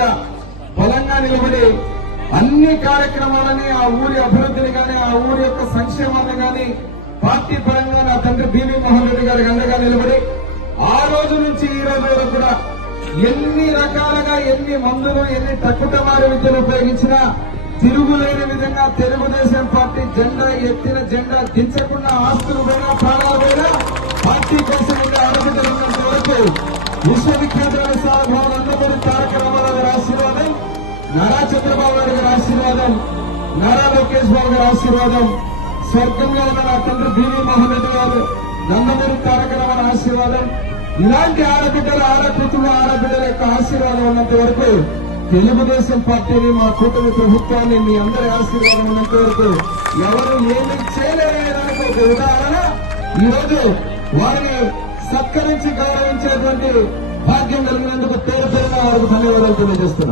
బిడ్డ బలంగా నిలబడి అన్ని కార్యక్రమాలని ఆ ఊరి అభివృద్ధిని గాని ఆ ఊరి యొక్క సంక్షేమాన్ని గాని పార్టీ పరంగా నా తండ్రి బీవీ మోహన్ రెడ్డి గారికి అండగా నిలబడి ఆ రోజు నుంచి ఈ రోజు వరకు కూడా ఎన్ని రకాలుగా ఎన్ని మందులు ఎన్ని తక్కుటమారి విద్యలు ఉపయోగించినా తిరుగులేని విధంగా తెలుగుదేశం పార్టీ జెండా ఎత్తిన జెండా దించకుండా ఆస్తులు పోయినా ప్రాణాలు పోయినా పార్టీ కోసం ఆరోగ్యమైనంత వరకు విశ్వవిఖ్యాతమైన సార్వభౌమ నందమూరి తారక రామారావు గారి ఆశీర్వాదం, నారా చంద్రబాబు నాయుడు గారి ఆశీర్వాదం, నారా లోకేష్ బాబు గారి ఆశీర్వాదం, స్వర్గంలో ఉన్న నా తండ్రి బీవీ మోహన్ రెడ్డి గారు నందమూరి తారక రామారావు ఆశీర్వాదం, ఇలాంటి ఆడబిడ్డల ఆడకూతులు ఆడబిడ్డల యొక్క ఆశీర్వాదం ఉన్నంత వరకు తెలుగుదేశం పార్టీని మా కూటమి ప్రభుత్వాన్ని మీ అందరి ఆశీర్వాదం ఉన్నంత వరకు ఎవరు ఏమి చేయలేరనేదానికి ఒక ఉదాహరణ ఈరోజు వారిని సత్కరించి గౌరవించేటువంటి భాగ్యం కలిగినందుకు పేరు పేరున వారికి ధన్యవాదాలు తెలియజేస్తున్నాను.